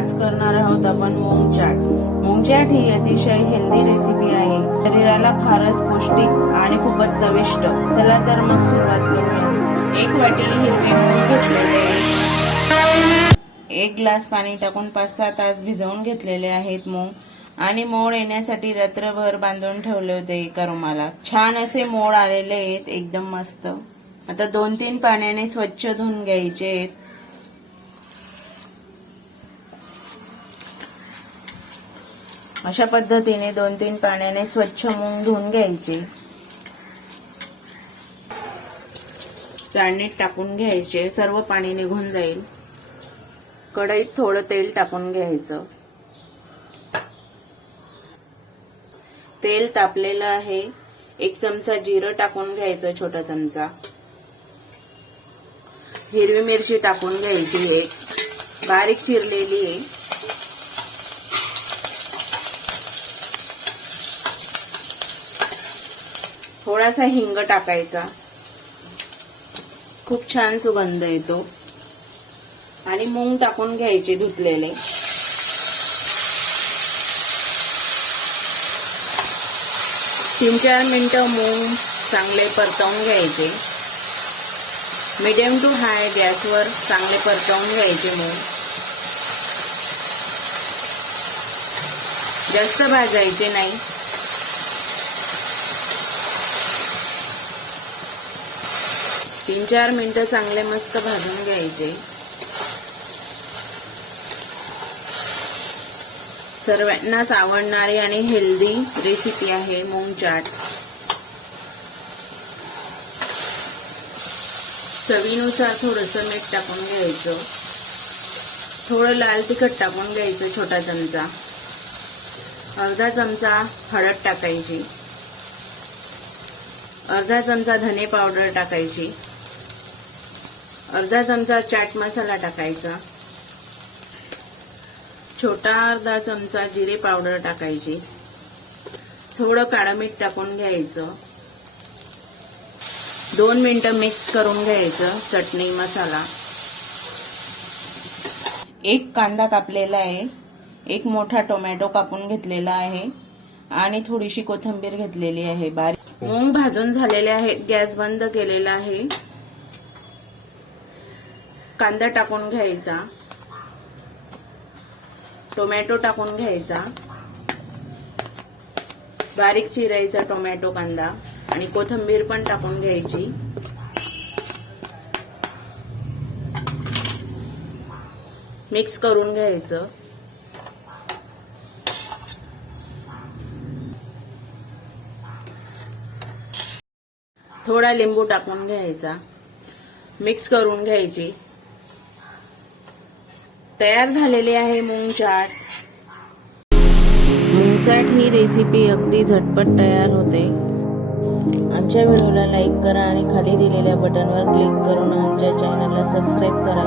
आज करणार आहोत आपण मूग चाट। मूग चाट ही अतिशय हेल्दी रेसिपी आहे, शरीराला फारच पौष्टिक आणि खूपच चविष्ट। चला तर मग सुरुवात करूया। 1 वाटी हिरवे मूग घेतलेले, 1 ग्लास पाणी टाकून 5-6 तास भिजवून घेतलेले आहेत मूग आणि मोड येण्यासाठी रात्रभर बांधून ठेवले होते एका रुमालात। छान असे मोड आलेले आहेत, एकदम मस्त। आता 2-3 पाण्याने स्वच्छ धुवून घ्यायचे आहेत। अशा पद्धतीने 2-3 पाण्याने स्वच्छ मूग धुवून घ्यायचे। चाळणीत टाकून घ्यायचे, सर्व पाणी निघून जाईल। कढईत थोडं तेल टाकून घ्यायचं। तेल तापलेलं आहे, 1 चमचा जिरं टाकून घ्यायचं, छोटा चमचा। हिरवी मिरची टाकून घ्यायची, 1 बारीक चिरलेली आहे। थोडासा हिंग टाकायचा, खूप छान सुगंध येतो। आणि मूग टाकून घ्यायचे धुतलेले। 3-4 मिनिटं मूग चांगले परतवून घ्यायचे। मीडियम टू हाय गॅसवर चांगले परतवून घ्यायचे मूग। जास्त भाजायचे नाही। तीन 4 मिनिटं चांगले मस्त भाजून घ्यायचे। सर्वांनाच आवडणारी आणि हेल्दी रेसिपी आहे मूग चाट। चवीनुसार थोडंसं मीठ टाकून घ्यायचं। थोडं लाल तिखट टाकून घ्यायचं, छोटा चमचा। अर्धा चमचा हळद टाकायची। अर्धा चमचा धने पावडर टाकायची। अर्धा चमचा चाट मसाला टाकायचा। छोटा अर्धा चमचा जिरे पावडर टाकायची। थोडं काळं मीठ टाकून घ्यायचं। 2 मिनिटं मिक्स करून घ्यायचं चटणी मसाला। 1 कांदा कापलेला आहे, 1 मोठा टोमॅटो कापून घेतलेला आहे आणि थोडीशी कोथिंबीर घेतलेली आहे बारीक। मूग भाजून झालेले आहेत, गॅस बंद केलेला आहे। कांदा टाकून घ्यायचा, टोमॅटो टाकून घ्यायचा, बारीक चिरायचा टोमॅटो कांदा आणि कोथिंबीर पण टाकून घ्यायची। मिक्स करून घ्यायचं। थोडा लिंबू टाकून घ्यायचा, मिक्स करून घ्यायची। तयार झालेली आहे मूग चाट। मूग चाट ही रेसिपी अगदी झटपट तयार होते। आमच्या व्हिडिओला लाईक करा आणि खाली दिलेल्या बटनवर क्लिक करून आमच्या चॅनलला सबस्क्राईब करा।